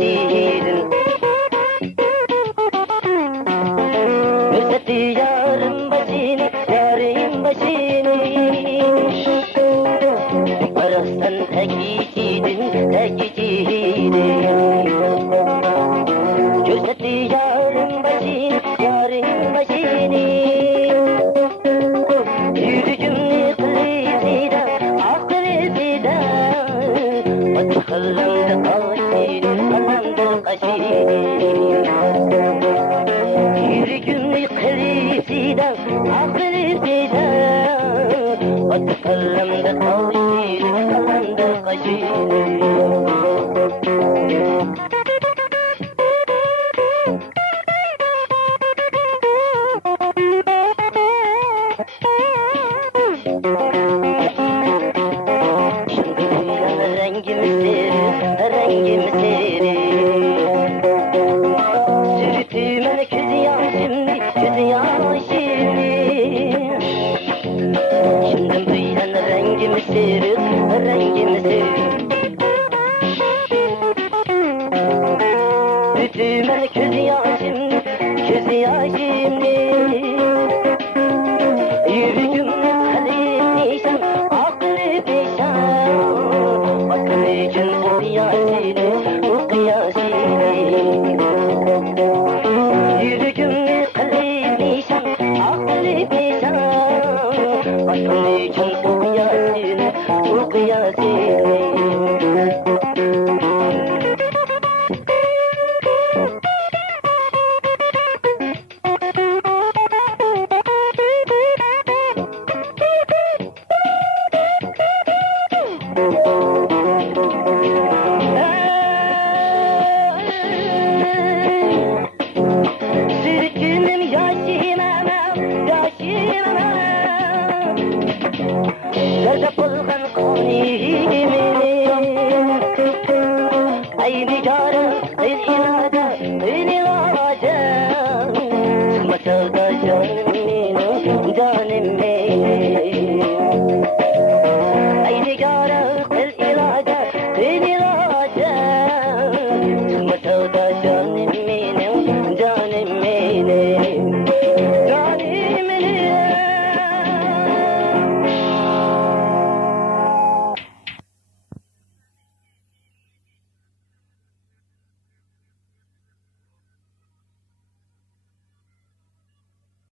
tekiciydin. Gösterdi yarın başını, yarın başını. Arastan tekiciydin, tekiciydin. Gösterdi yarın başını, yarın başını. Yürücümü kılıfıyla, ah kılıfıyla. Kalandı kaşın, kalandı kaşın. Yürücümü kılıfıyla, ah kılıfıyla. Kalandı kaşın, kalandı kaşın. Rengim seri, sürtümen köz yaşımı, köz yaşımı. Şimdi duyan rengim seri, rengim seri. Sürtümen köz yaşımı, köz yaşımı. Yürüdüm kalifişan, aklifişan. Bakın için bu kıyasıyla, bu kıyasıyla. Yürüdüm kalifişan, aklifişan. Bakın için bu kıyasıyla, bu kıyasıyla. Sürtünüm yaşımam, yaşımam. Gazap olgan konimi. Ay bir cara, bir inada.